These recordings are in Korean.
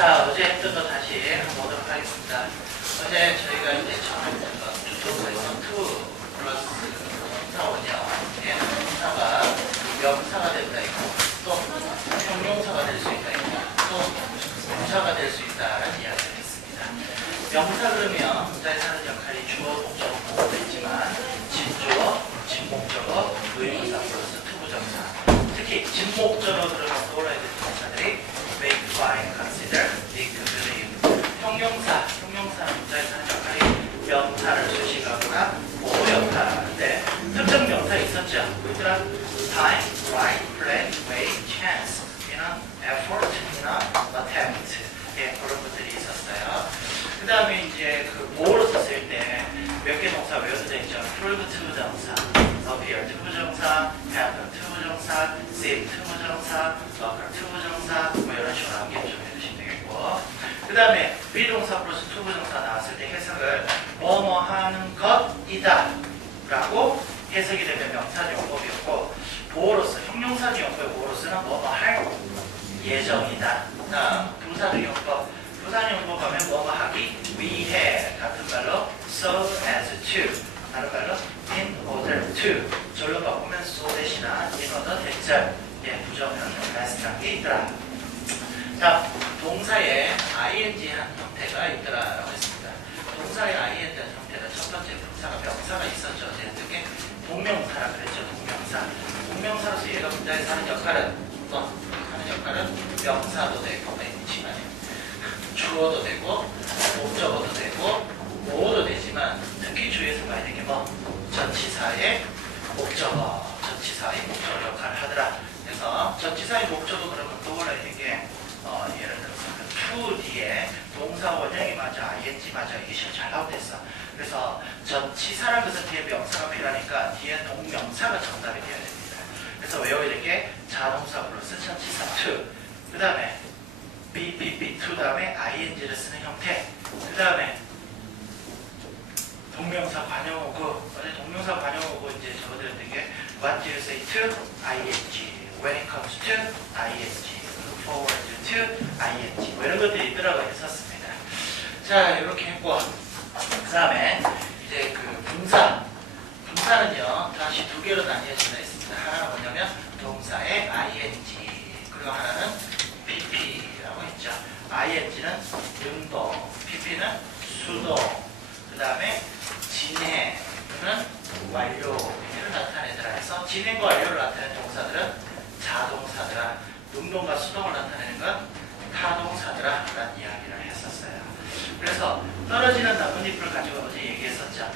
자, 어제 했던 거 다시 한번 보도록 하겠습니다. 어제 저희가 이제 처음 했던 거, 주소에서 to 플러스 명사원이요. 명사가 명사가 된다 있고, 또 형용사가 될 수 있다 있고, 또 동사가 될 수 있다라는 이야기를 했습니다. 명사 그러면 문자에서 하는 역할이 주어, 목적어, 보호도 있지만, 진주어, 진목적어, 의문사 플러스 투부정사. 특히 진목적어 들어가서 떠올라야 될 동사들이 make, find, consider, think, believe. 형용사는 문자에서 하는 역할이 명사를 수식하거나 보호 역할인데 특정 명사 있었죠. 얘들아, time, right, plan, way, chance, effort, attempt. 예, 그런 것들이 있었어요. 그 다음에 이제 그 보호로 썼을 때 몇 개 동사 외워도 되죠. prove 투부정사, appear 투부정사, happen 투부정사, seem 투부정사, occur 투부정사, 뭐 이런 식으로 암기를 좀 해두시면 되겠고. 그 다음에 비동사 플러스 투부정사 나왔을 때 해석을 뭐뭐 하는 것이다 라고 해석이 되면 명사적 용법이었고, 보호로서 형용사적 용법의 보호로서는 뭐뭐 할 예정이다. 부사적 용법, 부사적 용법 하면 뭐뭐 하기 위해 같은 말로 so as to, 다른 말로 in order to, 절로 바꾸면 so 대신나 in order 대절, 예, 부정은 last라는 게 있더라. 자, 동사에 ing 한 형태가 있더라라고 했습니다. 동사에 ing 한 형태가 첫 번째 동사가 명사가 있었죠. 어떻게 동명사라 그랬죠. 동명사로서 얘가 문자에서 하는 역할은 명사도 되고, 주어도 되고, 목적어도 되고, 보호도 되지만 특히 주의해서 봐야 될 게 뭐? 전치사의 목적어 역할을 하더라. 그래서 전치사의 목적어 그러면 떠올라야 될 게 예를 들어서 그 to 뒤에 동사 원형이 맞아, ing 맞아, 이게 시험 잘 나오겠어. 그래서 전치사라는 것은 뒤에 명사가 필요하니까 뒤에 동명사가 정답이 되어야 됩니다. 그래서 외워야 될 게 자동사 플러스 전치사 to, 그 다음에 to 다음에 ing를 쓰는 형태, 그 다음에 동명사 관용어구. 어제 동명사 관용어구 이제 적어드렸던 게 what do you say to ing, when it comes to ing, look forward to ing, 뭐 이런 것들이 있더라고 했었습니다. 자, 이렇게 했고, 그 다음에 이제 그 분사는요 다시 두 개로 나뉘어진다 했습니다. 하나는 뭐냐면 동사의 ing, 그리고 하나는 pp라고 했죠. ing는 능동, pp는 수동, 그 다음에 진행은 완료를 나타내더라 해서 진행과 완료를 나타내는 동사들은 자동사더라, 능동과 수동을 나타내는 건 타동사더라 라는 이야기를 했었어요. 그래서 떨어지는 나뭇잎을 가지고 어제 얘기했었죠.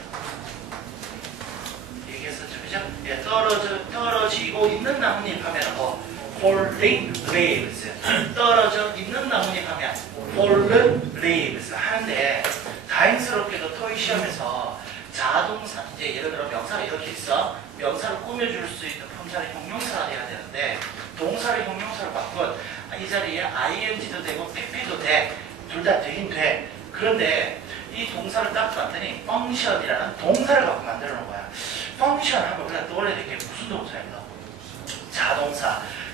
그죠? 예, 떨어지고 있는 나뭇잎 하면 뭐 falling leaves, 떨어져 있는 나뭇잎 하면 fallen leaves 하는데, 다행스럽게도 토익 시험에서 자동사, 이제 예를 들어 명사가 이렇게 있어. 명사를 꾸며줄 수 있는 품사는 형용사가 돼야 되는데 동사를 형용사로 바꾼 이 자리에 ing도 되고 pp도 돼. 둘 다 되긴 돼. 그런데 이 동사를 딱 봤더니 function이라는 동사를 갖고 만들어 놓은 거야. function 하면 우리가 떠올려야 될 게 무슨 동사입니다.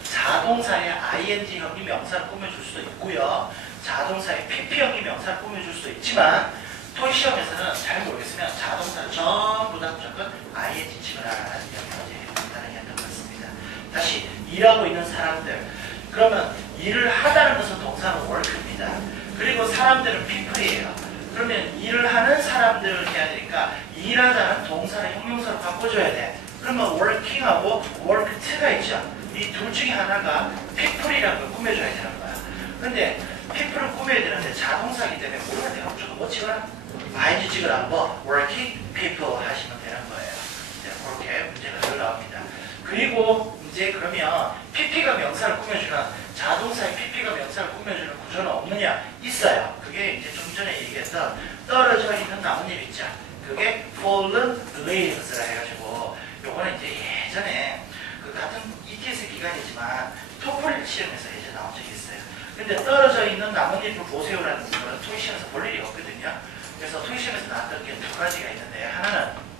자동사의 ing형이 명사를 꾸며줄 수도 있고요. 자동사의 pp형이 명사를 꾸며줄 수도 있지만 토익 시험에서는 잘 모르겠으면 자동사를 전부 다 무조건 ing 집어넣으라는 이야기를 간단하게 했던 것 같습니다. 다시 일하고 있는 사람들, 그러면 일을 하다는 것은 동사는 work입니다. 그리고 사람들은 people이에요. 그러면 일을 하는 사람들을 해야 되니까 일하다는 동사를 형용사로 바꿔줘야 돼. 그러면 working하고 work to가 있죠. 이 둘 중에 하나가 people이라는 걸 꾸며줘야 되는 거야. 근데 people을 꾸며야 되는데 자동사이기 때문에 뭐가 내가 무조건 뭐 찍어라? ing 찍으라. 뭐 working people 하시면 되는 거예요. 네, 그렇게 문제가 늘 나옵니다. 그리고 이제 그러면 pp가 명사를 꾸며주는, 자동사의 pp가 명사를 꾸며주는 구조는 없느냐? 있어요. 그게 이제 좀 전에 얘기했던 떨어져 있는 나뭇잎 있죠. 그게 fallen leaves라 해가지고, 요거는 이제 예전에 그 같은 ETS 기간이지만 토플 시험에서 이제 나온 적이 있어요. 근데 떨어져 있는 나뭇잎을 보세요라는 거는 토익 시험에서 볼 일이 없거든요. 그래서 토익 시험에서 나왔던 게 두 가지가 있는데, 하나는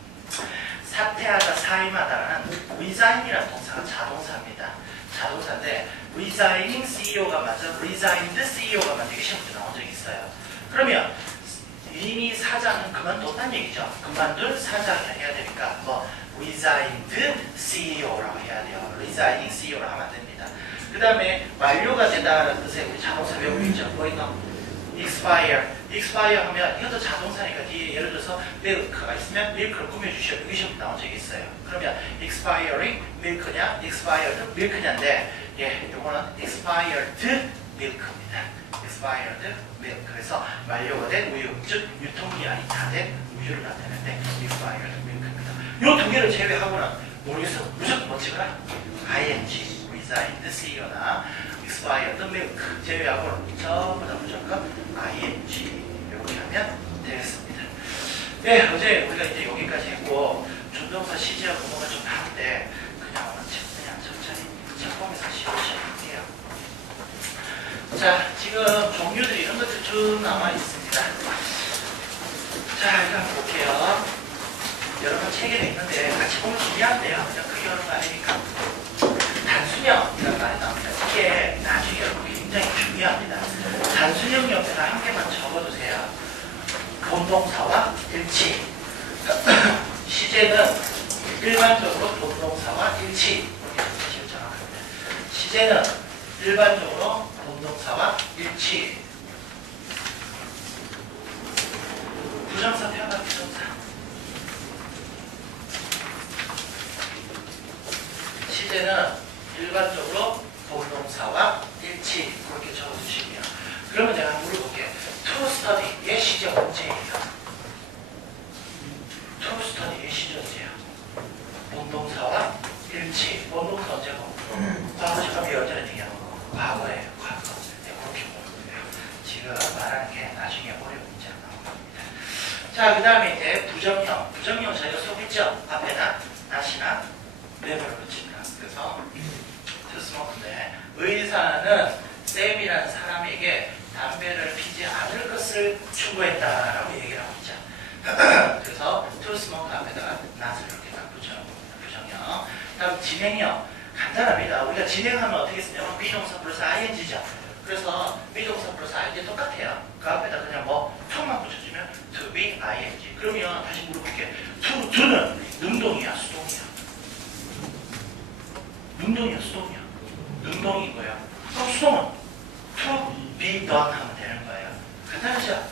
사퇴하다, 사임하다라는 의사임이라는 동사가 자동사입니다. 자동사인데 resigning CEO가 맞아, resigned CEO가 맞아. 이게 시험에 나온 적이 있어요. 그러면 이미 사장은 그만뒀다는 얘기죠. 그만둔 사장이 해야 되니까 뭐 resigned CEO라고 해야 돼요. resigning CEO라고 하면 안 됩니다. 그 다음에 완료가 되다라는 뜻의 우리 자동차 외우고 있죠. 보이나? expire. expire 하면 이것도 자동차니까 뒤에 예를 들어서 milk가 있으면 milk를 꾸며주셔. 이게 시험에 나온 적이 있어요. 그러면 expiring milk냐, expired milk냐인데 요거는 expired milk입니다. expired milk. 그래서 완료가 된 우유, 즉 유통기한이 다 된 우유를 나타내는데 expired milk입니다. 요 두 개를 제외하고는 모르겠어. 무조건 뭐 찍어라? ing, resigned CEO나 expired milk 제외하고는 전부 다 무조건 ing 이렇게 하면 되겠습니다. 네, 어제 우리가 이제 여기까지 했고 준동사 시제와 구문가 좀 다른데 그냥 천천히 착범해서 시작할게요. 자, 지금 종류들이 이런 것들 쭉 남아 있습니다. 자, 이거 한번 볼게요. 여러분 책에도 있는데 같이 보면 중요한데요. 그냥 크게 하는 거 아니니까. 단순형이라는 말이 나옵니다. 이게 나중에 여러분 굉장히 중요합니다. 단순형 옆에다 한 개만 적어두세요. 본동사와 일치. 시제는 일반적으로 본동사와 일치. 이렇게 정확합니다. 시제는 일반적으로 본동사와 일치. 부정사 표현과 부정사. 시제는 일반적으로 본동사와 일치. 그렇게 적어주시고요. 그러면 제가 한번 물어볼게요. To study의 시제 언제예요? To study의 시제 언제예요? 본동사와 일치. 본동사 언제고? 과거시가 언제를 얘기하는 거? 과거예요. 과거. 네, 그렇게 보는 거예요. 지금 말하는 게 나중에 어려운 문제가 나온 겁니다. 자, 그 다음에 이제 부정형. 부정형 저희가 수업했죠? 앞에나, 나시나, 네버를 붙입니다. 그래서 to smoke인데 의사는 쌤이라는 사람에게 담배를 피지 않을 것을 추구했다라고 얘기를 하고 있죠. 그래서 to smoke 앞에다가 not을 이렇게 딱 붙여놓은 겁니다. 부정형. 다음 진행형. 간단합니다. 우리가 진행하면 어떻게 쓰냐면 비동사 플러스 ing죠. 그래서 비동사 플러스 ing 똑같아요. 그 앞에다 그냥 뭐 to만 붙여주면 to be ing. 그러면 다시 물어볼게. to는 능동이야, 수동이야? 능동이야, 수동이야? 능동인 거예요. 그럼 수동은 to be done 하면 되는 거예요. 간단하죠?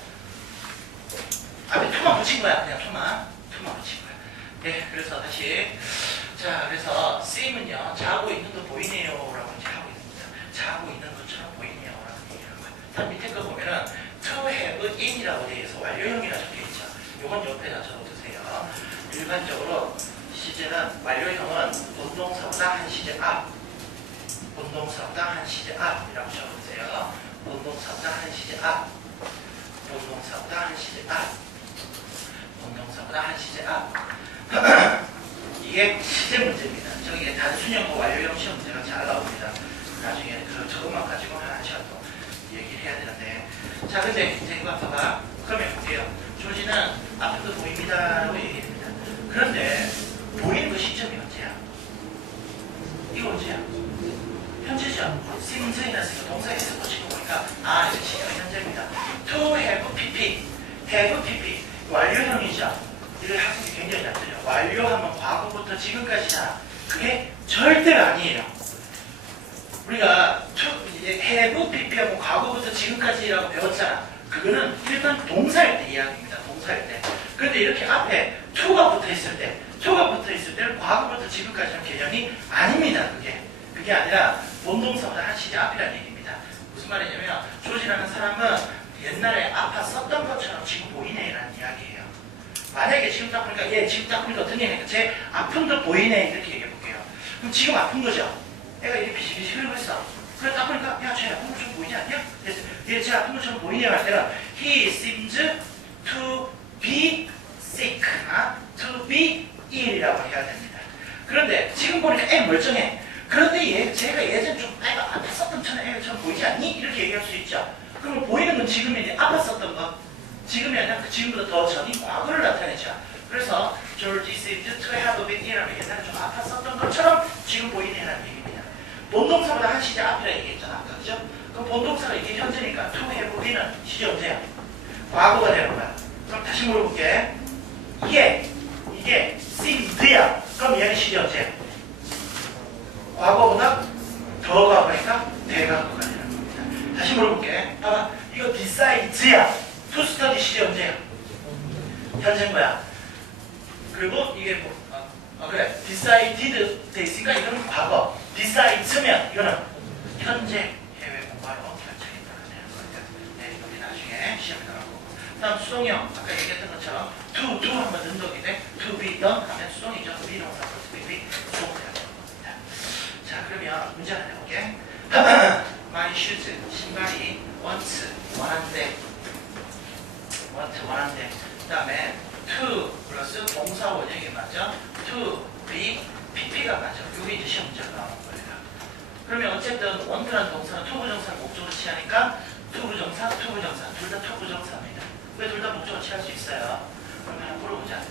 앞에 to만 붙인 거야. 그냥 to만 붙인 거야. 네, 그래서 다시. 자, 그래서 쓰임은요, 자고 있는 거 보이네요. 라고 이제 하고 있습니다. 자고 있는 것처럼 보이네요. 라고 얘기하는 거예요. 다음 밑에 거 보면은 to have in이라고 되어 있어. 완료형이라 적혀 있죠. 요건 옆에다 적어두세요. 일반적으로 시제는 완료형은 본동사보다 한 시제 앞. 본동사보다 한 시제 앞이라고 적어주세요. 본동사보다 한 시제 앞. 본동사보다 한 시제 앞. 본동사보다 한 시제 앞. 이게 시제 문제입니다. 저기 단순형과 완료형 시험 문제가 잘 나옵니다. 나중에 저것만 가지고 하나씩도 얘기를 해야 되는데. 자, 근데 이제 이거 봐봐. 그러면 볼게요. 조지는 앞에도 보입니다라고 얘기합니다. 그런데 보이는 그 시점이 언제야? 이거 언제야? 현재죠. 생성이나 동사에서 붙이고 보니까 이제 시점이 현재입니다. To have pp, have pp 완료형이죠. 이걸 학생이 굉장히 잘 들려요. 완료하면 과거부터 지금까지잖아. 그게 절대로 아니에요. 우리가 have pp하고 과거부터 지금까지라고 배웠잖아. 그거는 일반 동사일 때 이야기입니다. 동사일 때. 그런데 이렇게 앞에 to가 붙어 있을 때, 때는 과거부터 지금까지는 개념이 아닙니다. 그게 아니라 본동사보다 한 시제 앞이라는 얘기입니다. 무슨 말이냐면 조지라는 사람은 옛날에 아팠었던 것처럼 지금 보이네 라는 이야기예요. 만약에 지금 딱 보니까 지금 딱 보니까 어떤 얘기니까 제 아픔도 보이네 이렇게 얘기해 볼게요. 그럼 지금 아픈 거죠. 애가 이렇게 비실비실 흐르고 있어. 그래 딱 보니까 쟤 아픈 것처럼 보이지 않냐? 그래서 쟤 아픈 것처럼 보이네 할 때는 he seems to be sick, to be ill이라고 해야 됩니다. 그런데 지금 보니까 애 멀쩡해. 그런데 제가 예전 좀 애가 아팠었던 애처럼 보이지 않니? 이렇게 얘기할 수 있죠. 그러면 보이는 건 지금이 아팠었던 것, 지금이 아니라 그 지금보다 더 전인 과거를 나타내죠. 그래서 George seemed to have been ill이라면 옛날에 좀 아팠었던 것처럼 지금 보이네라는 얘기입니다. 본동사보다 한 시제 앞이라 얘기했잖아. 아까. 그죠? 그럼 본동사가 이게 현재니까 to have been은 시제 언제야? 과거가 되는 거야. 그럼 다시 물어볼게. 이게 seemed야. 그럼 얘는 시제 언제야? 과거보다 더 과거니까 대과거가 되는 겁니다. 다시 물어볼게. 봐봐. 이거 decides야. to study 시제 언제야? 현재인 거야. 그리고 이게 뭐 그래. decided 돼 있으니까 이거는 과거. decides면 이거는 현재 해외 공부하러 결정했다가 되는 거예요. 네, 여기 나중에 시험에 나올 거고. 다음 수동형. 아까 얘기했던 것처럼 to 한번 능동이 돼. to be done 하면 수동이죠. 비동사 to be 수동태가 되는 겁니다. 자, 그러면 문제 하나 내볼게. My shoes. 신발이 원한대. 그 다음에 to 플러스 동사 원형이 맞아. to be pp가 맞아. 이게 이제 시험 문제로 나오는 거예요. 그러면 어쨌든 want라는 동사는 to 부정사를 목적으로 취하니까 to 부정사 둘 다 to 부정사입니다. 왜 둘 다 목적으로 취할 수 있어요? 그러면 한번 물어보자.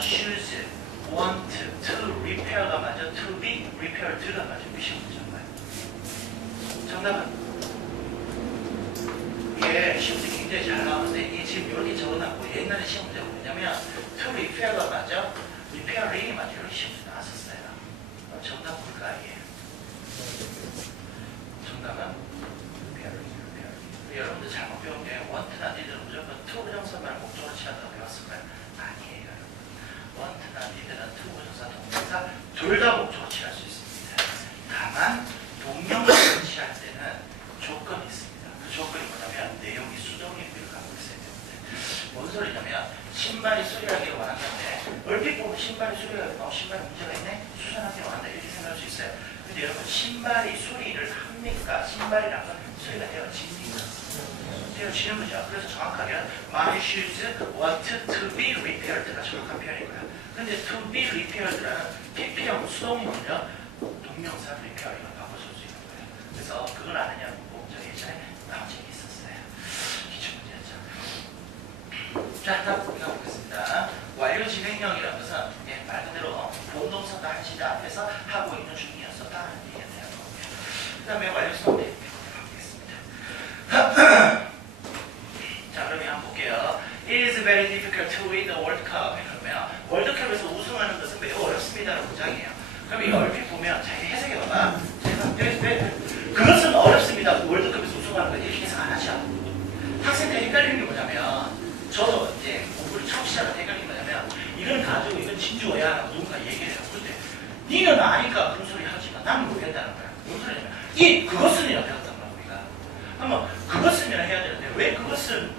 shoes want to repair가 맞아. to be repaired가 맞아. 이게 시험 문제인 거예요. 정답은 이게 시험 문제 굉장히 잘 나오는데 이게 지금 이렇게 적어놨고 옛날에 시험 문제가 뭐냐면 to repair가 맞아. repairing이 맞아. 이렇게 시험 문제 나왔었어요. 정답 뭘까 이게? 정답은 repairing. 여러분들 잘못 배운 게 want나 need는 무조건 to 부정사만 목적으로 취한다고 배웠을 거예요. 아니에요. want나 need는 to 부정사, 동명사 둘 다 목적으로 취할 수 있습니다. 다만 동명사를 취할 때는 조건이 있습니다. 그 조건이 뭐냐면 내용이 수동형비를 갖고 있어야 되는데 뭔 소리냐면 신발이 수리하기를 원한다는데 얼핏 보면 신발이 수리하기로 신발에 문제가 있네? 수선하기를 원한다 이렇게 생각할 수 있어요. 근데 여러분 신발이 수리를 합니까? 신발이란 건 수리가 되어집니까? 되어지는 거죠. 그래서 정확하게 My shoes want to be repaired가 정확한 표현이고요. 근데 to be repaired라는 PP형 수동형은요 동명사 repairing을 바꿔줄 수 있는 거예요. 그래서 그걸 아느냐고 저 예전에 나온 적이 있었어요. 기출 문제였죠. 자, 다음 우리가 보겠습니다. 완료 진행형이라는 것은 말 그대로 본동사가 한 시제 앞에서 하고 있는 중이었었다는 얘기가 되는 거고요. 그 다음에 완료 성대 보겠습니다. 자, 그러면 한번 볼게요. It is very difficult to win the World Cup. 그러면 월드컵에서 우승하는 것은 매우 어렵습니다라는 문장이에요. 그럼 이거 얼핏 보면 자, 해석해봐봐. 그것은 어렵습니다. 월드컵에서 우승하는 거 이렇게 해석 안 하죠. 학생들이 헷갈리는 게 뭐냐면 저도 이제 공부를 처음 시작할 때 헷갈리는 거냐면 이건 가지고 이건 진주어야 하고 누군가 얘기를 해요. 근데 니는 아니까 그런 소리 하지만 나는 모르겠다는 거야. 무슨 소리냐면 그것은이라 배웠단 말이야 우리가. 그러면 그것은이라 해야 되는데 왜 그것은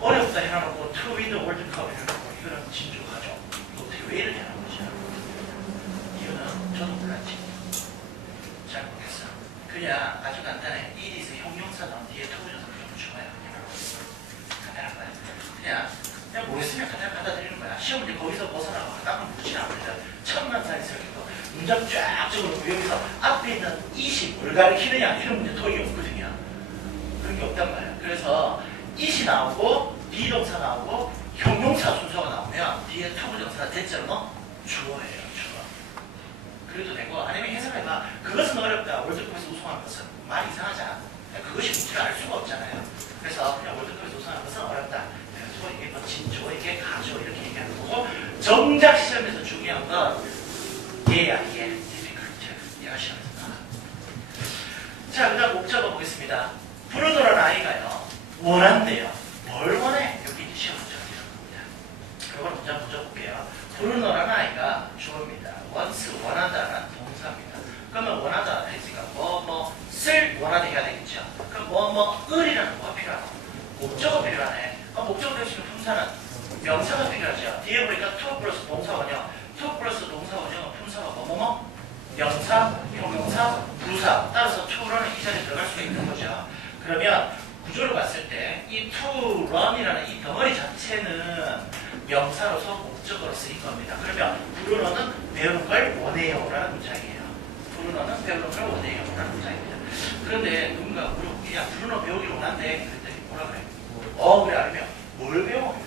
어렵다 해놔놓고 to win the World Cup 해놓고 이거는 진주어하죠. 어떻게 왜 이렇게 하는 거지? 이유는 저도 몰랐지. 잘 모르겠어. 그냥 아주 간단해. it is 형용사 나온 뒤에 to 부정사 그냥 붙여봐요. 간단한 거야. 그냥 모르겠으면 그냥 받아들이는 거야. 시험 문제 거기서 벗어나고 땀을 묻지는 않습니다. 천만사에 설계도 문장 쫙 적어놓고 여기서 앞에 있는 it이 뭘 가리키느냐 이런 문제 토익이 없거든요. 그런 게 없단 말이야. 그래서 it이 나오고 비동사 나오고 형용사 순서가 나오면 뒤에 to 부정사 대체로 주어예요. 주어. 그래도 되고 아니면 해석해봐. 그것은 어렵다. 월드컵에서 우승한 것은 말 이상하잖아. 그것이 문제를 알 수가 없잖아요. 그래서 그냥 월드컵에서 우승한 것은 어렵다. 그래서 이게 뭐 진조, 이게 가조 이렇게 얘기하는 거고 정작 시험에서 중요한 건 얘야 얘. difficult. 얘가 시험에서 나와. 자, 그 다음 목적어 보겠습니다. 브루노라는 아이가요. 원한대요. 뭘 원해? 여기 이제 시험 문제가 되는 겁니다. 그걸 문장 먼저 볼게요. 브루노라는 아이가 주어입니다. wants, 원한다는 동사입니다. 그러면 원하다 했으니까 쓸 원하다 해야 되겠죠. 그럼 을이라는 뭐가 필요하고 목적어 필요하네. 목적어 대신에 품사는 명사가 필요하죠. 뒤에 보니까 to 플러스 동사원형, to 플러스 동사원형은 품사가 명사, 형용사, 부사. 따라서 to라는 이 자리에 들어갈 수가 있는 거죠. 그러면 구조를 봤을 때 이 to run이라는 이 덩어리 자체는 명사로서 목적어로 쓰인 겁니다. 그러면 브루노는 배우는 걸 원해요 라는 문장이에요. 브루노는 배우는 걸 원해요 라는 문장입니다. 그런데 누군가 물어보기 야 브루노 배우기를 원한대. 그랬더니 뭐라 그래? 그래 아니면 뭘 배워?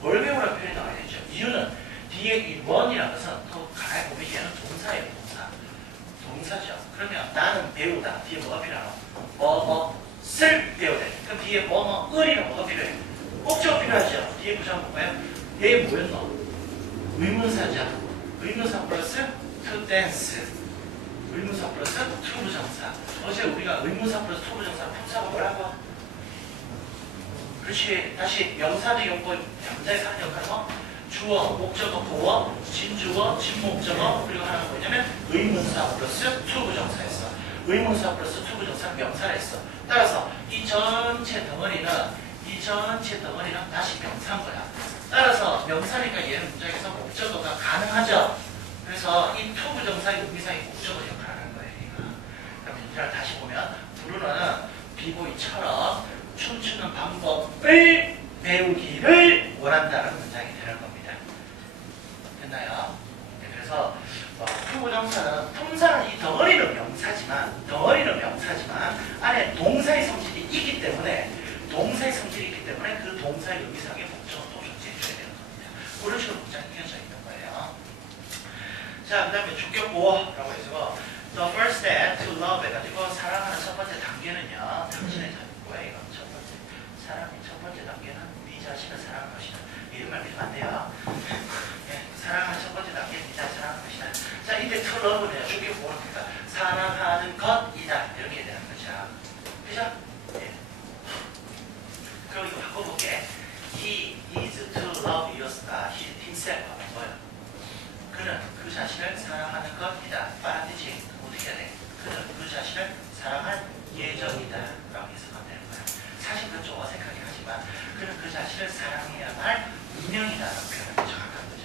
뭘 배우라는 표현이 나와야 되죠. 이유는 뒤에 이 run이라는 것은 또 가만히 보면 얘는 동사예요. 동사. 뭐뭐을 배워야 돼. 그럼 뒤에 뭐뭐을이랑 뭐가 필요해? 목적 필요하죠. 뒤에 부사는 뭔가요? 얘 뭐였노? 의문사죠. 의문사 플러스 to dance. 의문사 플러스 to 부정사. 어제 우리가 의문사 플러스 to 부정사 품사가 뭐라고? 그렇지. 다시 명사적 용법 잠자의 사는 역할은 주어, 목적어, 보어, 진주어, 진목적어, 그리고 하나는 뭐냐면 의문사 플러스 to 부정사였어. 의문사 플러스 to 부정사 명사를 했어. 따라서 이 전체 덩어리는 다시 명사인 거야. 따라서 명사니까 얘는 문장에서 목적어가 가능하죠. 그래서 이 to 부정사의 의미상의 목적어 역할을 하는 거예요. 얘가. 그럼 문장을 다시 보면 부르는 비보이처럼 춤추는 방법을 배우기를 원한다는 문장이 되는 겁니다. 됐나요? 네, 그래서 to 부정사는 품사는 이 덩어리는 명사지만 안에 동사의 성질이 있기 때문에 그 동사의 의미상의 목적은 또 존재해줘야 되는 겁니다. 그런 식으로 문장이 이어져 있는 거예요. 자, 그 다음에 주격보라고 해서 the first step to love 해가지고 사랑하는 첫 번째 단계는요. 당신의 뭐야 이거 첫 번째 사랑의 첫 번째 단계는 네 자신을 사랑하는 것이다. 이런 말 믿으면 안 돼요. 네, 사랑하는 첫 번째 단계는 네 자신을 사랑하는 것이다. 자, 이때 to love는 주격보니까 사랑하는 것이다 이렇게 되는 거죠. 그죠? 네. 그럼 이거 바꿔볼게. He is to love himself 하면 뭐예요? 그는 그 자신을 사랑하는 것이다. 말한 듯이 어떻게 해야 돼? 그는 그 자신을 사랑할 예정이다 라고 해석하면 되는 거야. 사실 그건 좀 어색하긴 하지만 그는 그 자신을 사랑해야 할 운명이다 라고 표현하는 게 정확한 거죠.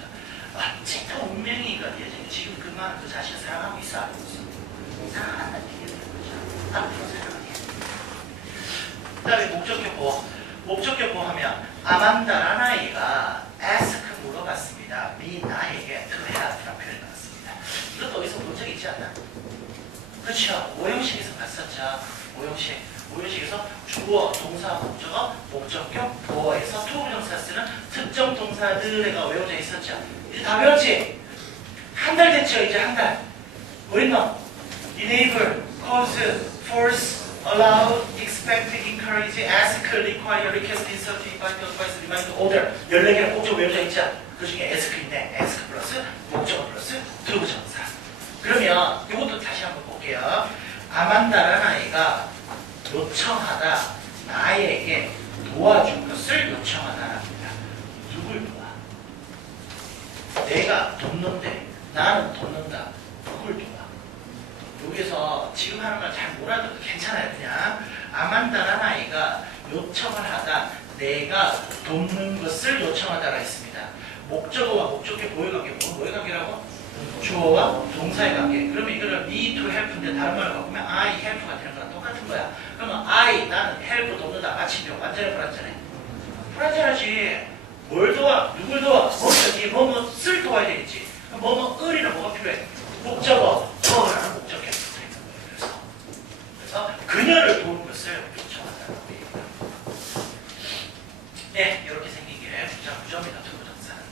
마치 그 운명이건 예정이 지금 그만 그 자신을 사랑하고 있어 안 하고 있어? 사랑한다는 얘기가 되는 거죠. 앞으로 사랑하게. 그 다음에 목적격보 하면 아만다 라나이가 ask 물어봤습니다. 나에게 to have 라는 표현을 받았습니다. 이것도 어디서 본 적 있지 않나? 그렇죠. 오형식에서 봤었죠. 오형식에서 주어, 동사, 목적어, 목적격, 보어에서 to 부정사 쓰는 특정 동사들에가 외워져 있었죠. 이제 다 배웠지? 한 달 됐죠. 이제 한 달. 뭐 있나? enable, cause, force, allow, expect, encourage, ask, require, request, insert, invite, advise, remind, order 14개의 목적 외워져 있죠? 그 중에 ask인데 ask 플러스 목적어 플러스 to 부정사. 그러면 이것도 다시 한번 볼게요. 아만다라는 아이가 요청하다 나에게 도와줄 것을 요청하다랍니다. 누굴 도와? 내가 돕는데 나는 돕는다. 누굴 도와? 여기서 지금 하는 걸 잘 몰라도 괜찮아요. 그냥 아만다라는 아이가 요청을 하다 내가 돕는 것을 요청하다가 있습니다. 목적어와 목적의 보여 관계, 뭐의 관계라고? 주어와 동사의 관계. 그러면 이거를 me to help인데 다른 말로 바꾸면 I help가 되는 거랑 똑같은 거야. 그러면 I, 나는 help 돕는다. 마침표. 완전히 불완전해? 불완전하지. 뭘 도와? 누굴 도와? 목적이 뭐뭐을 도와야 되겠지. 뭐뭐을이는 뭐가 필요해? 목적어, 라는 목적에 붙어 있는 거예요. 그래서 그녀를 도운 것을 요청한다는 얘기입니다. 네, 이렇게 생긴 게 부정입니다. 투부정사는.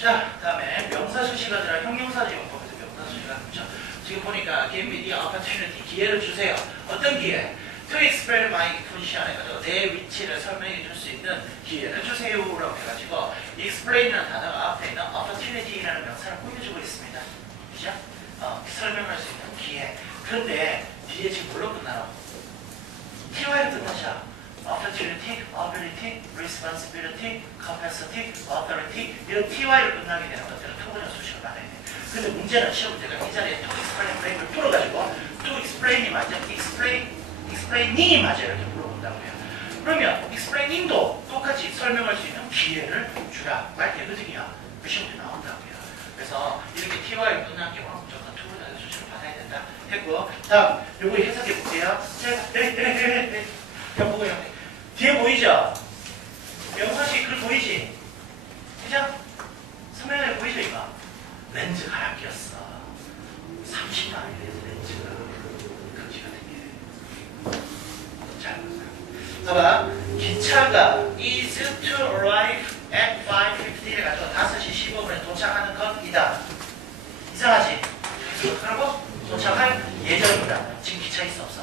자, 다음에 명사수식어가 아니라 형용사적 용법에서 명사수식어가 있죠. 지금 보니까 give me the opportunity, 기회를 주세요. 어떤 기회? to explain my position 해가지고 내 위치를 설명해 줄 수 있는 기회를 주세요라고 해가지고 explain이라는 단어가 앞에 있는 opportunity라는 명사를 보여주고 있습니다. 그죠? 설명할 수 있는 기회. 그런데 뒤에 지금 뭘로 끝나노? ty로 끝나죠. opportunity, ability, responsibility, capacity, authority 이런 ty로 끝나게 되는 것들은 토부정 수식을 받아야 돼요. 근데 문제는 시험 문제가 이 자리에 to explain 브레이크를 풀어가지고 to explain이 맞아, explaining 맞아 이렇게 물어본다고요. 그러면 explaining도 똑같이 설명할 수 있는 기회를 주라. 말 되거든요. 그 시험 문제 나온다고요. 그래서 이렇게 ty로 끝난 경우는 무조건 토부정 수식을 받아야 된다 했고, 다음 요거 해석해 볼게요. 자, 보고요. 뒤에 보이죠? 명사식 글 보이지? 그죠? 서면에 보이죠 이거? 렌즈가 하나 끼었어. 30만 원이 돼서 렌즈가 거지 같은 게. 자, 봐봐. 기차가 is to arrive at 5:50 해가지고 5시 15분에 도착하는 것이다. 이상하지? 그리고 도착할 예정이라면 지금 기차 있어 없어?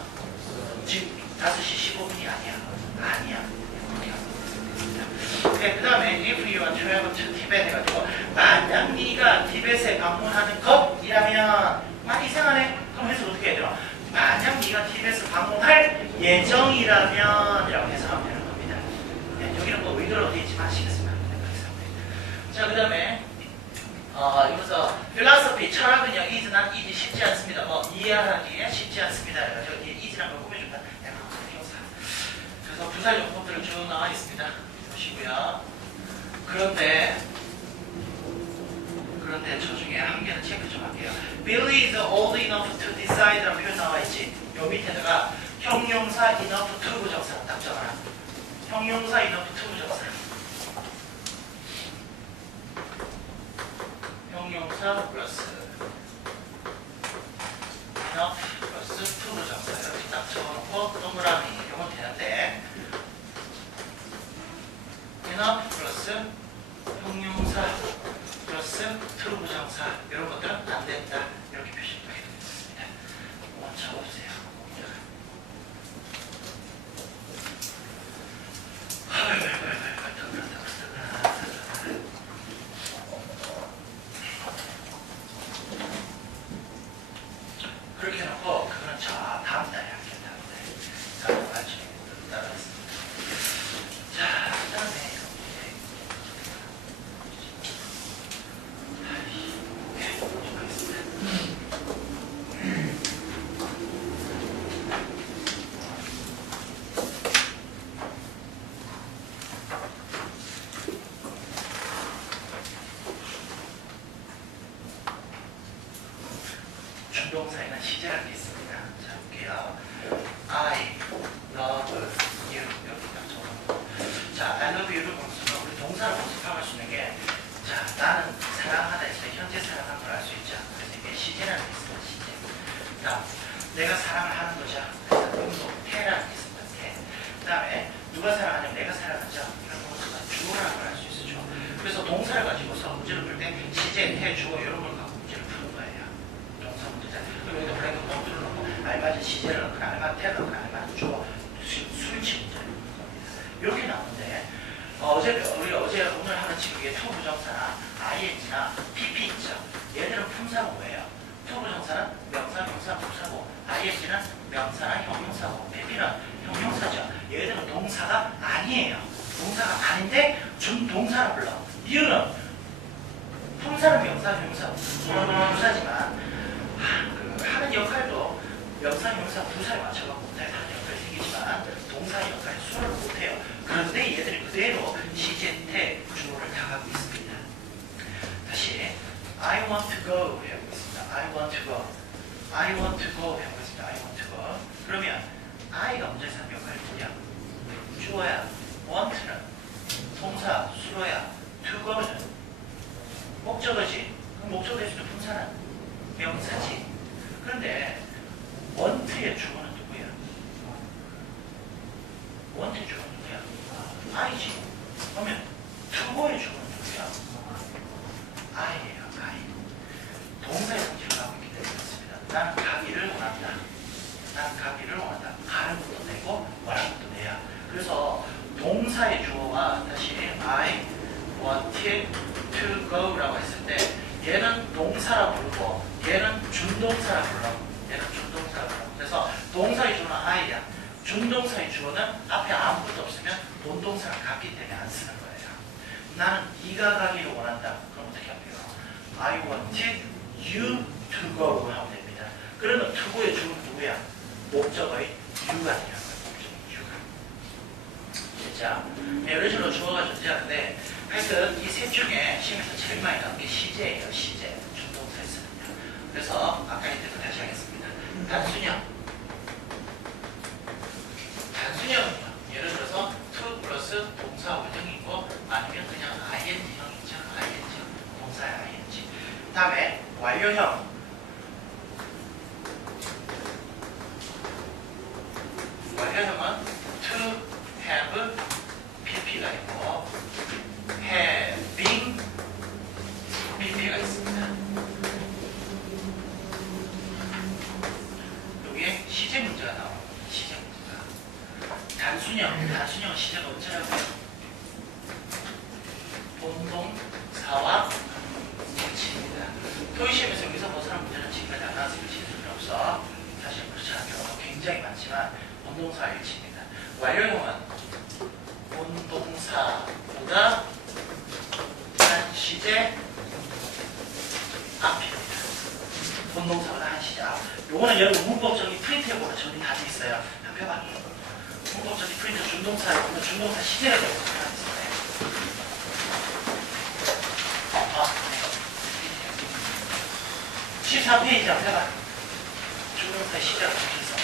지금 5시 15분이 아니야. 아니야. 네, 그 다음에 if you want to travel to Tibet 해가지고 만약 네가 티벳에 방문하는 것이라면 많이 이상하네? 그럼 해석 어떻게 해야 되나? 만약 네가 티벳을 방문할 예정이라면 이라고 해석하면 되는 겁니다. 네, 여기는 뭐 의도를 어디 있지 마시겠습니다. 자, 그 다음에 여기서 philosophy, 철학은요, is not easy, 쉽지 않습니다. 이해하기에 쉽지 않습니다. 그래서 easy란 걸 꾸며준다. 그래서 부사 용법들을 쭉 나와 있습니다. 보시고요. 그런데 저 중에 한 개는 체크 좀 할게요. Billy is old enough to decide 라는 표현 나와 있지. 요 밑에다가 형용사 enough to 부정사 딱 적어라. 형용사 enough to 부정사. 형용사 플러스 enough 플러스 to 부정사 이렇게 딱 적어놓고 동그라미 이건 되는데 enough 플러스 형용사 플러스 to 부정사 이런 것들은 안 된다 이렇게 표시하게 되겠습니다. 먼저 보세요. 그렇게 해놓고 그거는 저 다음 달에 할게요. 다음 달에 나중에 따라갔습니다. 자, 그 다음에 준동사에는 시제라는 게 있습니다. 자, 볼게요. I love you. 여기 딱 적어놓고. 자, I love you를 보면서 우리 동사를 모습화할 수 있는 게, 자, 나는 사랑하다 했을 때 현재 사랑하는 걸 알 수 있죠. 그래서 이게 시제라는 게 있습니다. 시제. 자, 내가 사랑을 하는 거죠. 그래서 용도, 태라는 게 있습니다. 태. 그 다음에 누가 사랑하냐면 내가 사랑하죠. 이런 모습은 주어라는 걸 알 수 있죠. 그래서 동사를 가지고서 문제를 풀 때 시제, 태, 주어 이런 걸 갖고 문제를 푸는 거예요. 동사 문제자. 그럼 여기다 브레이크 봉투를 넣고 알맞은 시제를 넣거나 알맞은 태를 넣거나 알맞은 주어, 수일치 문제를 넣는 겁니다. 이렇게 나오는데 우리 오늘 하는 지금 이게 투 부정사나 ing나 pp 있죠. 얘들은 품사고 뭐예요? 투 부정사는 명사, 명사, 부사고 ing는 명사나 형용사고 pp는 형용사죠. 얘들은 동사가 아니에요. 동사가 아닌데 준동사를 불러. 이유는 품사는 명사, 형용사, 부사지만 하는 역할도 명사, 형용사, 부사에 맞춰갖고 하는 역할이 생기지만 동사의 역할이 수월을 못해요. 그런데 얘들이 그대로 시제, 태, 주어를 다 갖고 있습니다. 다시 I want to go 배우고 있습니다. I want to go. I want to go 배우고 있습니다. I want to go. 그러면 I가 문제에서 하는 역할이 뭐냐? 주어야. want는 동사, 수로야. to go는 목적어지. 그럼 목적어 대신에 분사는 명사지. 그런데 want의 주어는 누구야? want의 주어는 누구야? I지. 그러면 to go의 주어는 누구야? I예요. I. 동사의 성질을 갖고 있기 때문에 그렇습니다. 나는 가기를 원한다. 나는 가기를 원한다. 가는 것도 내고 원하는 것도 내야. 그래서 동사의 주어가 다시 I want to go라고 했을 때 얘는 동사라 부르고 얘는 준동사라 불러. 얘는 준동사라 불러. 그래서 동사의 주어는 I야. 준동사의 주어는 앞에 아무것도 없으면 본동사랑 같기 때문에 안 쓰는 거예요. 나는 네가 가기를 원한다. 그럼 어떻게 할게요? I want you to go 하면 됩니다. 그러면 to go의 주어는 누구야? 목적어의 you가 아니라 자, 이런 식으로 주어가 존재하는데 하여튼 이 셋 중에 시험에서 제일 많이 나오는 게 시제예요. 시제. 준동사였거든요. 그래서 아까 했던 거 다시 하겠습니다. 단순형. 단순형은요. 예를 들어서 to 플러스 동사 원형이고 아니면 그냥 ing형이죠. ing. 동사의 ing. 다음에 완료형. 단순형 시제가 언제라고요? 본동사와 일치입니다. 토의시험에서 여기서 벗어난 문제는 지금까지 안 나와서 일치일 수는 없어. 사실 그렇지 않은 경우가 굉장히 많지만 본동사와 일치입니다. 완료형은 본동사보다 한 시제 앞입니다. 본동사보다 한 시제 앞. 요거는 여러분 문법적인 프린트해보면 정리 다 돼 있어요. 한번 펴봐. 문법적인 프린트 준동사 시제가 되고 있습니다. 13페이지 한번 해봐. 준동사 시제가 되어있어.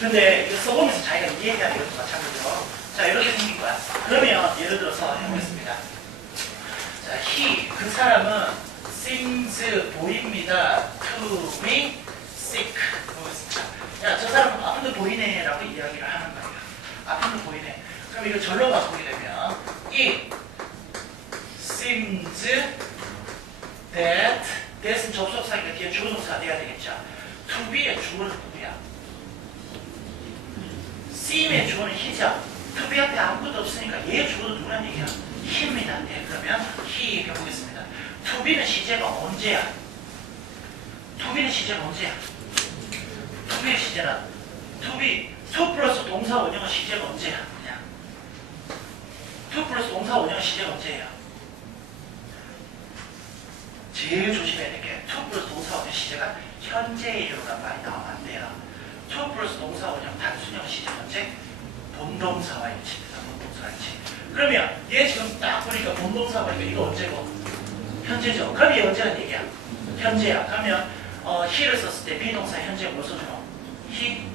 근데 이거 써보면서 자기가 이해해야 되는 거 마찬가지로. 자, 이렇게 생긴 거야. 그러면 예를 들어서 해보겠습니다. 자, he, 그 사람은 seems 보입니다. to be sick. 보겠습니다. 야, 저 사람은 아픈데 보이네 라고 이야기를 하는 거예요. 아픈데 보이네. 그럼 이거 절로 바꾸게 되면 it seems that that은 접속사니까 뒤에 주어동사가 돼야 되겠죠. to be의 주어는 누구야? seem의 주어는 he죠. to be 앞에 아무것도 없으니까 얘의 주어는 누구란 얘기야? he입니다. 네, 그러면 he 해보겠습니다. to be는 시제가 언제야? to be는 시제가 언제야? to be의 시제는 to be, to 플러스 동사 원형은 시제가 언제야? 그냥 to 플러스 동사 원형은 시제가 언제예요? 제일 조심해야 될 게 to 플러스 동사 원형 시제가 현재예요라는 말이 나오면 안 돼요. to 플러스 동사 원형 단순형 시제 언제? 본동사와 일치입니다. 본동사와 일치. 그러면 얘 지금 딱 보니까 본동사 보니까 이거 언제고? 현재죠. 그럼 얘 언제란 얘기야? 현재야. 그러면 he를 썼을 때 비동사 현재 뭘 써주노? he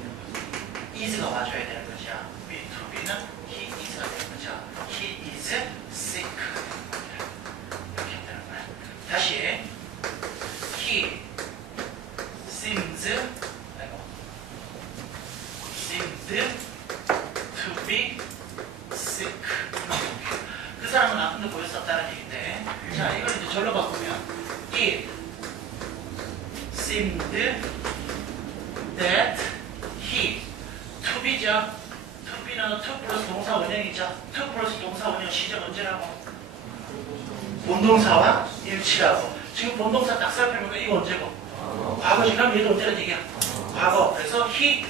is가 와줘야 되는 거죠. to be는 he is가 되는 거죠. he is sick. 이렇게 되는 거야. 다시 he seems to be sick. 그 사람은 아픈데 보였었다는 얘기인데, 자, 이걸 이제 절로 바꾸면 it seemed that he to be죠. to be는 to 플러스 동사 원형이죠. to 플러스 동사 원형 시제 언제라고? 본동사와 일치라고. 지금 본동사 딱 살펴보니까 이거 언제고? 과거지. 그럼 얘도 언제란 얘기야? 과거. 그래서 he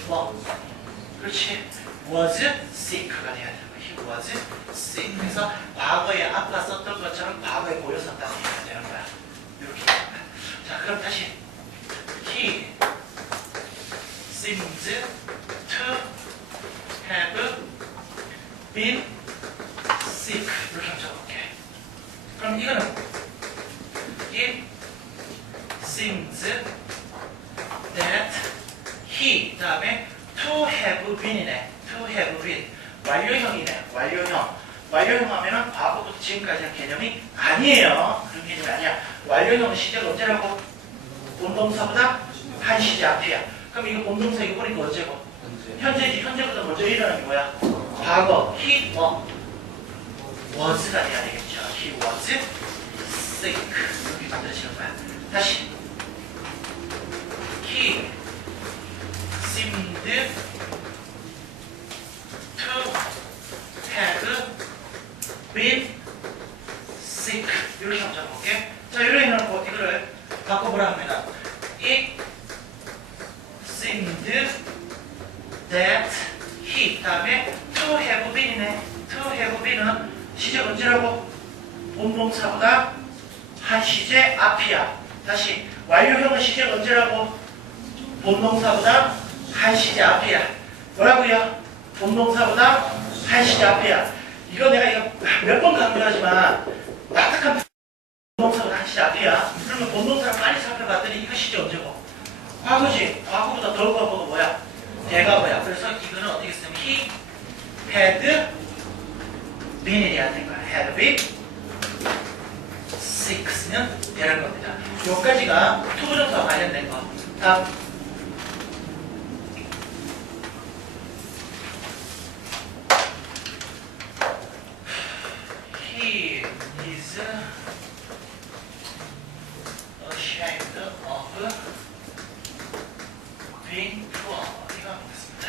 그렇지. was sick가 돼야 되는 거야. he was sick. 그래서 과거에 아까 썼던 것처럼 과거에 보였었다는 얘기가 되는 거야. 이렇게 되는 거야. 자, 그럼 다시 he seems to have been sick. 이렇게 한번 적어볼게. 그럼 이거는 it seems that he 다음에 to have been이네. to have been 완료형이네. 완료형 하면은 과거부터 지금까지 한 개념이 아니에요. 그런 개념이 아니야. 완료형은 시제가 언제라고? 본동사보다 한 시제 앞이야. 그럼 이거 본동사 이거 보니까 언제고? 현재지. 현재보다 먼저 일어나는 게 뭐야? 과거. he was가 돼야 되겠죠. he was sick. 이렇게 만들어지는 거야. 다시 he seemed to have been sick. 이렇게 한번 적어볼게. 자, 이렇게 해놓고 이거를 바꿔보라 하면 it seemed that he 다음에 to have been이네. to have been은 시제 언제라고? 본동사보다 한 시제 앞이야. 다시 완료형은 시제 언제라고? 본동사보다 한 시제 앞이야. 뭐라고요? 본동사보다 한 시제 앞이야. 이거 내가 이거 몇 번 강조하지만 딱딱한 본동사보다 한 시제 앞이야. 그러면 본동사를 빨리 살펴봤더니 이거 시제 언제고? 과거지. 과거보다 덜 과거가 뭐야? 대과거야. 그래서 이거는 어떻게 쓰면 he had been이 돼야 되는 거야. had been sick는 되는 겁니다. 여기까지가 투부정사와 관련된 거. 다음. He is ashamed of being poor. 이거 하겠습니다.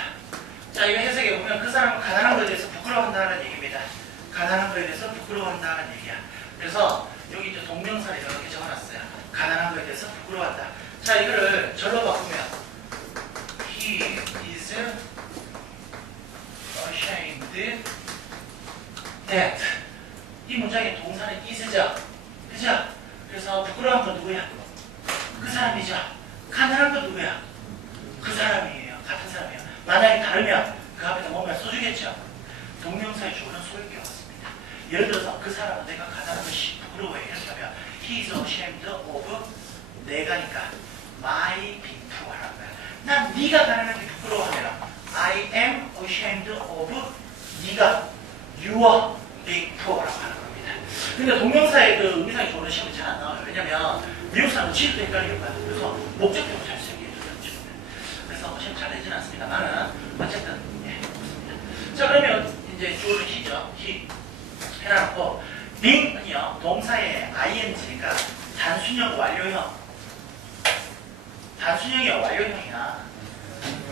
자, 이거 해석해 보면 그 사람은 가난한 거에 대해서 부끄러워한다는 얘기입니다. 가난한 거에 대해서 부끄러워한다는 얘기야. 그래서 여기 이제 동명사를 이렇게 적어놨어요. 가난한 거에 대해서 부끄러워한다. 자, 이거를 절로 바꾸면 He is ashamed that. 이 문장의 동사는 is죠. 그죠? 그래서 부끄러운 건 누구야? 그 사람이죠. 가난한 건 누구야? 그 사람이에요. 같은 사람이에요. 만약에 다르면 그 앞에다 뭔가 써주겠죠. 동명사의 주어는 소를 끼웠습니다. 예를 들어서 그 사람은 내가 가난한 것이 부끄러워해. 이렇게 하면 He is ashamed of 내가니까 my being poor라는 거야. 난 네가 가난한 게 부끄러워하면 I am ashamed of 네가 your being poor라고 하는 겁니다. 근데 동명사의 그 의미상의 주어는 시험에 잘 안 나와요. 왜냐면 미국 사람은 지금도 헷갈릴 거야. 그래서 목적격으로 잘 쓰기 위해서 그래서 시험 잘 내지는 않습니다만은 어쨌든 예, 그렇습니다. 자, 그러면 이제 주어는 he죠. he 해놔놓고 being은요 동사의 ing니까 단순형 완료형. 단순형이야 완료형이야.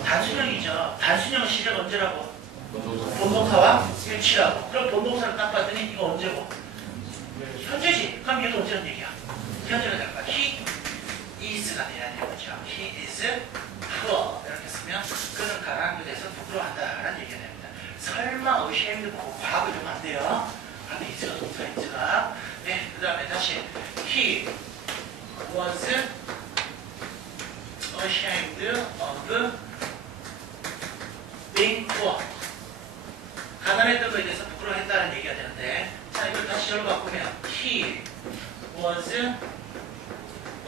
단순형이죠. 단순형 시작 언제라고? 본동사와 일치라고. 그럼 본동사를 딱 봤더니 이거 언제고? 현재지. 그럼 얘도 언제는 얘기야? 현재가 될 거야. He is가 돼야 되는 거죠. He is poor. 이렇게 쓰면 그는 가난한 것에 대해서 부끄러워한다라는 얘기가 됩니다. 설마 ashamed 보고 과거 이러면 안 돼요. 그런데 is가 동사 is가. 네, 그 다음에 다시 He was ashamed of being poor. 가난했던 것에 대해서 부끄러워했다는 얘기가 되는데, 자, 이걸 다시 절로 바꾸면 He was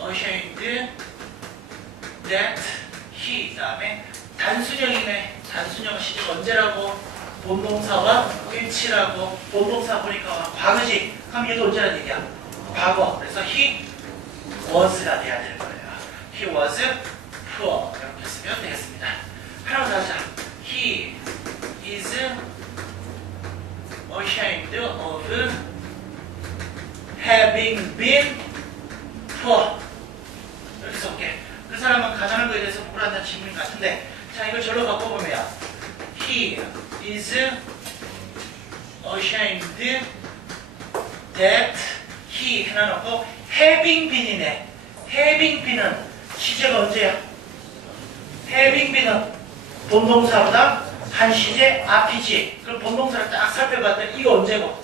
ashamed that he 다음에 단순형이네. 단순형 시작 언제라고? 본동사와 일치라고. 본동사 보니까 과거지. 그럼 얘도 언제라는 얘기야? 과거. 그래서 he was가 돼야 될 거예요. He was poor. 이렇게 쓰면 되겠습니다. 하나 더 하자. He is ashamed of having been poor. 이렇게 써볼게. 그 사람은 가난한 거에 대해서 부끄러워한다는 질문 같은데, 자, 이걸 절로 바꿔보면 He is ashamed that he 해놔놓고 having been이네. having been은 시제가 언제야? having been은 본동사보다 한 시제 앞이지. 그럼 본동사를 딱 살펴봤더니 이거 언제고?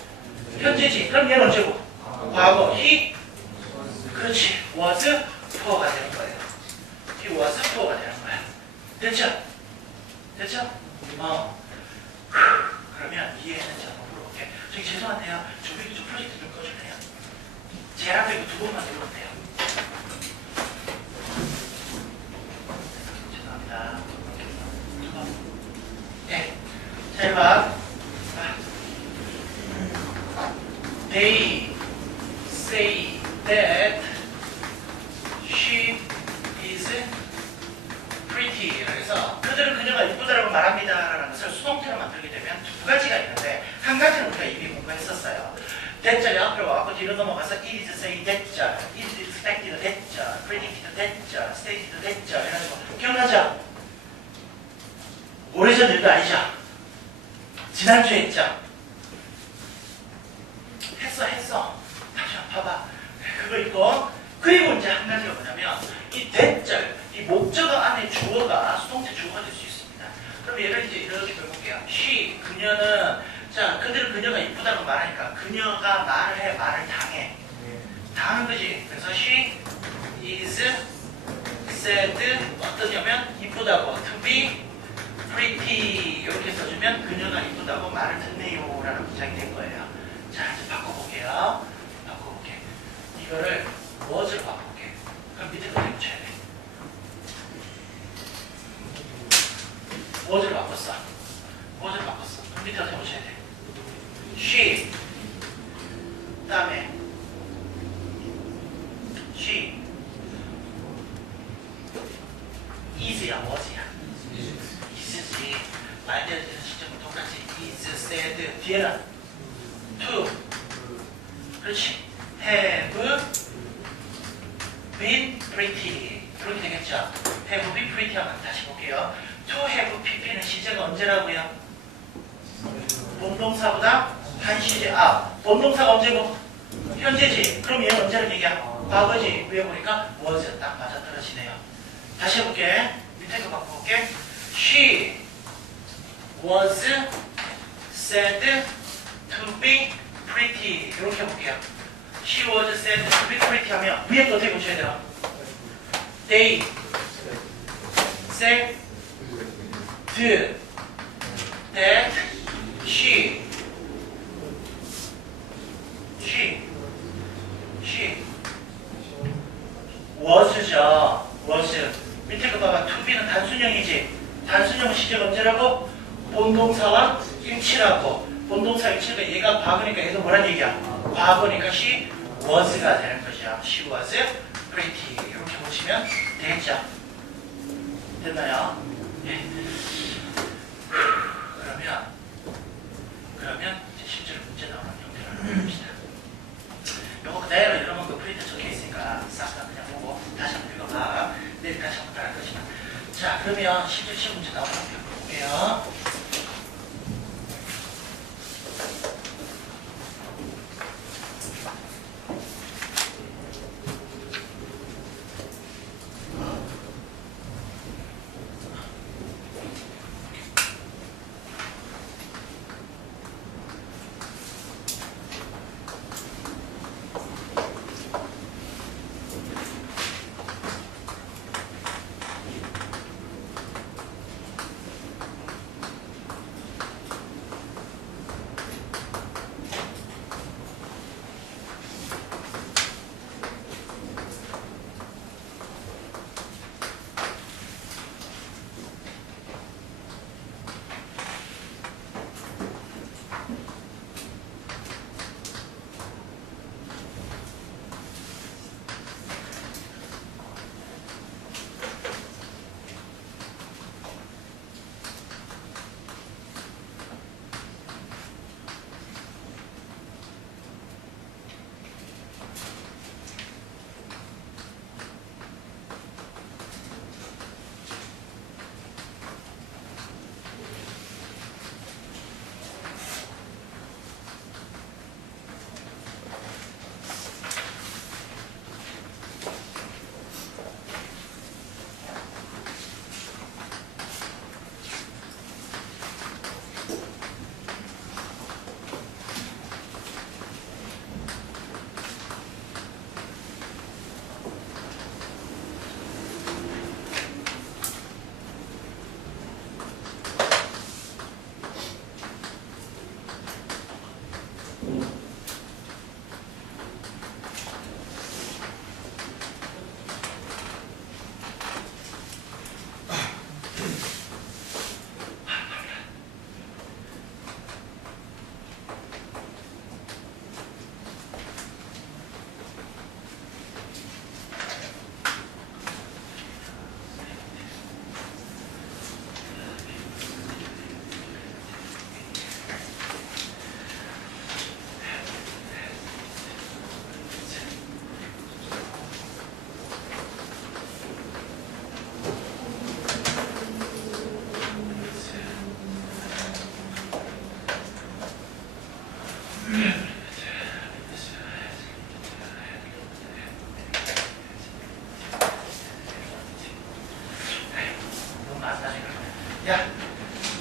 현재지. 그럼 얘는 언제고? 과거. He 그렇지. was poor가 되는 거예요. He was poor가 되는 거야. 됐죠? 됐죠? 그러면 이해했는지 한번 물어볼게. 저기 죄송한데요. 저기 좀 프로젝트 좀 꺼줄래요? 제일 앞에 그 두 번만 누르면 돼요. 죄송합니다. 두 번. 네. 잘 봐. They say that she is pretty. 그래서 그들은 그녀가 이쁘다라고 말합니다 라는 것을 수동태로 만들게 되면 두 가지가 있는데, 한 가지는 우리가 이미 공부했었어요. 대절이 앞으로 와서 뒤로 넘어가서 it is say 대절, it is expected 대절, predicted 대절, stated 대절 이런 거 기억나죠? 오래전 일도 아니죠? 지난주에 했죠? 했어. 다시 한번 봐봐. 그거 있고, 그리고 이제 한 가지가 뭐냐면 이 대절, 이 목적어 안에 주어가 수동태 주어가 될 수 있습니다. 그럼 얘를 이제 이렇게 볼게요. she, 그녀는, 자, 그들은 그녀가 이쁘다고 말하니까 그녀가 말을 해, 말을 당해. 당하는 거지. 그래서 she is said 어떠냐면 이쁘다고 to be pretty 이렇게 써주면 그녀가 이쁘다고 말을 듣네요 라는 문장이 된 거예요. 자, 이제 바꿔볼게요. 이거를 was를 바꿔볼게. 그럼 밑에 거 붙여야 돼. was를 바꿨어. 그럼 밑에 어떻게 붙여야 돼? she. 다음에 she is야 was야? is지. 말대로 되는 시점은 똑같이 is, said, 뒤에는 to. 그렇지. have been pretty. 그렇게 되겠죠. have been pretty 하면 다시 볼게요. to have pp는 시제가 언제 언제라고요? 본동사보다 한 시제. 아, 본동사가 언제고? 현재지. 그럼 얘는 언제를 얘기야? 과거지. 왜 보니까 was 딱 맞아떨어지네요. 다시 해볼게. 밑에 거 바꿔볼게. She was said to be pretty. 이렇게 해볼게요. She was said to be pretty 하면 위에 거 어떻게 고쳐야 되나? They said that she was죠. was. 밑에 거 봐봐. to be는 단순형이지. 단순형 시제 언제라고? 본동사와 일치라고. 본동사 일치가 얘가 과거니까 얘도 뭐란 얘기야? 과거니까 she was가 되는 거죠. she was pretty. 이렇게 보시면 되겠죠. 됐나요? 예. 그러면 이제 실제로 문제 나오는 형태를 봅시다. 요거 그대로 이런 거 프린트 적혀 있으니까 싹 다 그냥 보고 다시 한번 읽어봐. 내일 다시 한번 따라할 거지만. 자, 그러면 실제 시험 문제 나오는 형태 볼게요.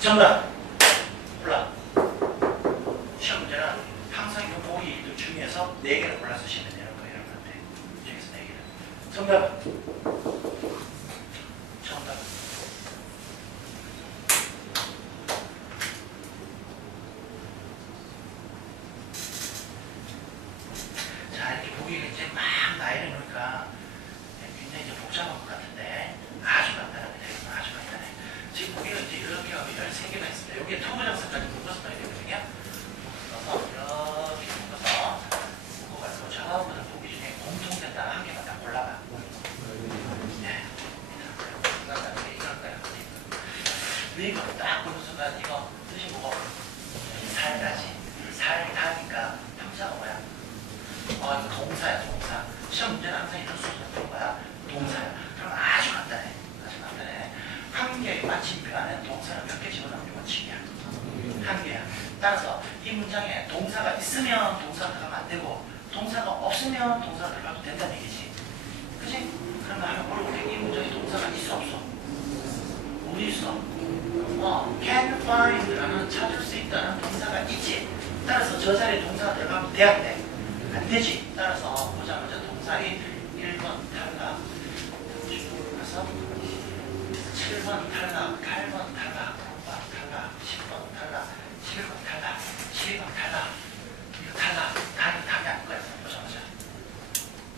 정답. 몰라. 시험 문제는 항상 이 보기 중에서 4개를 골라서 쓰시면 되는 거예요, 여러분한테. 중에서 4개를. 정답. 정답. 자, 이렇게 보기가 이제 막 나이를 놓으니까 굉장히 이제 복잡한 것 같은데 아주 간단하게 되겠구나. 아주 간단해. 지금 보기가 이제 이렇게 하고 13개가 있습니다. 여기에 투구 장사까지 묶어서 넣어야 되거든요. 묶어서 이렇게 묶어서 묶어가지고 전부 다 보기 중에 공통된 단 한 개만 딱 골라봐. 네. 이럴까요? 이거 딱 보는 순간 이거 뜻이 뭐고? 살다지. 살다니까 형사가 뭐야? 이거 동사야, 동사. 시험 문제는 항상 이런 수준으로 푸는 거야. 동사야. 그럼 아주 간단해. 아주 간단해. 한 개. 마침표에는 동사를 몇 개 집어넣는 원칙이야? 한 개야. 따라서 이 문장에 동사가 있으면 동사가 들어가면 안 되고 동사가 없으면 동사가 들어가도 된다는 얘기지. 그치? 그러면 한번 물어볼게. 이 문장에 동사가 있어 없어? 어디 있어? can find라는 찾을 수 있다는 동사가 있지. 따라서 저 자리에 동사가 들어가면 돼, 안 돼? 안 되지. 따라서 보자마자 동사의 1번 탈락, 그래서 7번 탈락, 8번 탈락, 9번 탈락, 10번 탈락, 7번 탈락, 7번 탈락, 이거 탈락, 답이 안 거야. 보자마자.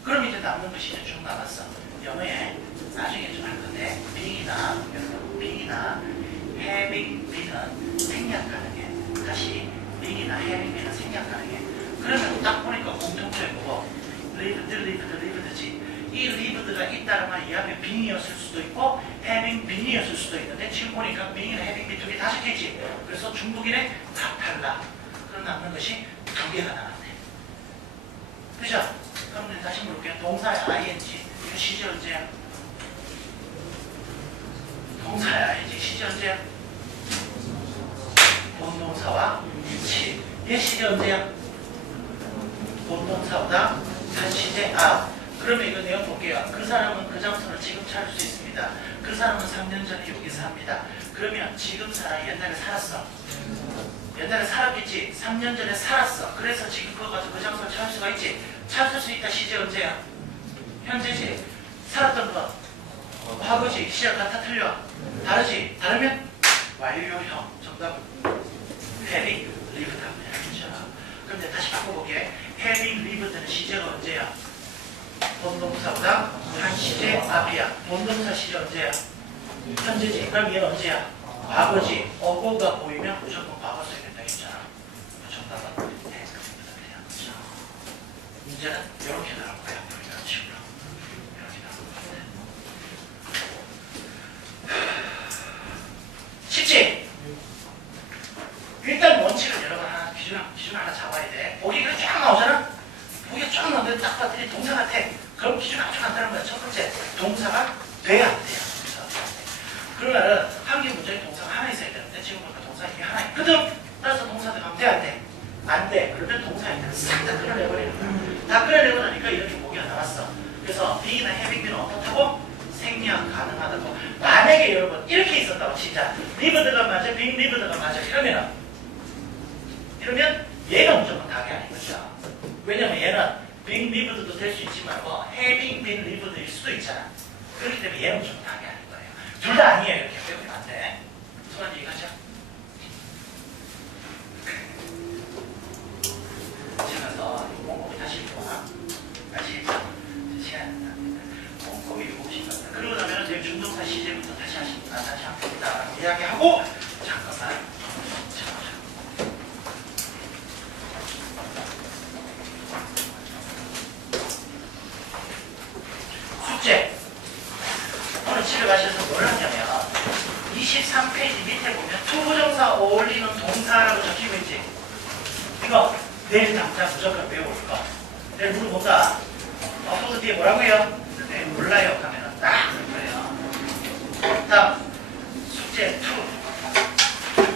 그럼 이제 남는 것이 이제 쭉 남았어. 영어에 나중에 좀 할 건데 being이나 having be는 생략 가능해. 다시 being이나 having be는 생략 가능해. 그러면 딱 보니까 공통점이 뭐고 lived지. 이 lived가 있다는 말 이해하면 being이었을 수도 있고 having been이었을 수도 있는데 지금 보니까 being이나 having been 두 개 다 적혀있지. 그래서 중국인의 다 탈락. 그럼 남는 것이 두 개가 남았네. 그죠? 그럼 다시 물어볼게요. 동사의 ing 이거 시제 언제야? 동사의 ing 시제 언제야? 본동사와 일치. 얘 시제 언제야? 본동사보다 한 시제. 그러면 이거 내용 볼게요. 그 사람은 그 장소를 지금 찾을 수 있습니다. 그 사람은 3년 전에 여기 삽니다. 그러면 지금 사람 옛날에 살았어. 옛날에 살았겠지. 3년 전에 살았어. 그래서 지금 그거 가지고 그 장소를 찾을 수가 있지. 찾을 수 있다 시제 언제야? 현재지. 살았던 거 과거지. 시작 같아 틀려? 다르지. 다르면 완료형. 정답은 having lived 하면 되죠. 그럼 내가 다시 바꿔볼게. having lived는 시제가 언제야? 본동사보다 한 시제 앞이야. 본동사 시제 언제야? 현재지. 그럼 얘는 언제야? 과거지. 어고가 보이면 무조건 과거 써야 된다 했잖아. 정답은 네, 그렇죠. 문제는 이렇게 나올 거야. 이런 식으로. 이렇게 나올 거야. 쉽지? 일단 원칙을 여러분 하나 기준 하나 잡아야 돼. 보기가 쫙 나오잖아. 보기가 쫙 나오는데 딱 봤더니 동사 같아. 그럼 기준 아주 간단한 거야. 첫 번째, 동사가 돼야 안 돼요. 그러면은 한 개 문장에 동사가 하나 있어야 되는데 지금 보니까 동사가 이게 하나 있거든. 따라서 동사 들어가면 돼, 안 돼? 안 돼. 그러면 동사 일단 싹 다 끌어내버리는 거야. 다 끌어내고 나니까 이렇게 보기가 나왔어. 그래서 being이나 having be는 어떻다고? 생략 가능하다고. 만약에 여러분 이렇게 있었다고 진짜 lived가 맞아, being lived가 맞아 이러면 얘가 무조건 답이 아닌 거죠. 왜냐면 얘는 being lived도 될 수 있지만 having been lived일 수도 있잖아. 그렇기 때문에 얘는 무조건 답이 아닌 거예요. 둘 다 아니에요. 이렇게 배우면 안 돼. 소란 얘기하죠? 지면서 꼼꼼히 다시 읽어봐. 다시 읽자. 시간 안 된다. 꼼꼼히 읽어보시면 됩니다. 그러고 나면 저희 중동사 시제부터 다시 하십니다. 다시 합니다. 이야기하고 잠깐만. 숙제. 오늘 집에 가셔서 뭘 하냐면 23페이지 밑에 보면 투부정사 어울리는 동사라고 적히고 있지. 이거 내일 당장 무조건 외울 거. 내일 물어본다. 소스 뒤에 뭐라고요? 네, 몰라요. 하면은 딱 그럴 거예요. 다음 숙제 2.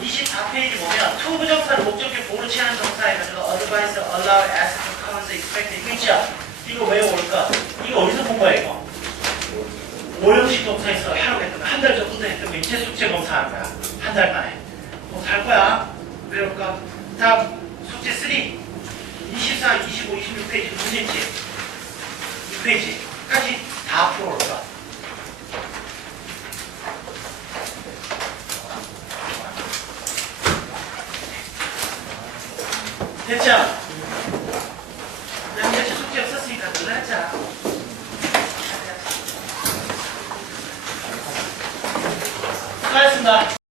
24페이지 보면 투부정사를 목적격 보로 취하는 동사 해가지고 advise, allow, ask, command, expect 이거 있죠? 이거 외워올까? 이거 어디서 본 거야 이거? 5형식 동사에서 하루 했던 거, 한 달 정도 했던 거 이제 숙제 검사하는 거야. 한 달 만에. 할 거야. 외울까? 다음 숙제 3. 24, 25, 26페이지 문제집 6페이지까지 다 풀어올 거야. 됐죠? 난 며칠 숙제 없었으니까 놀랐잖아. 수고하셨습니다.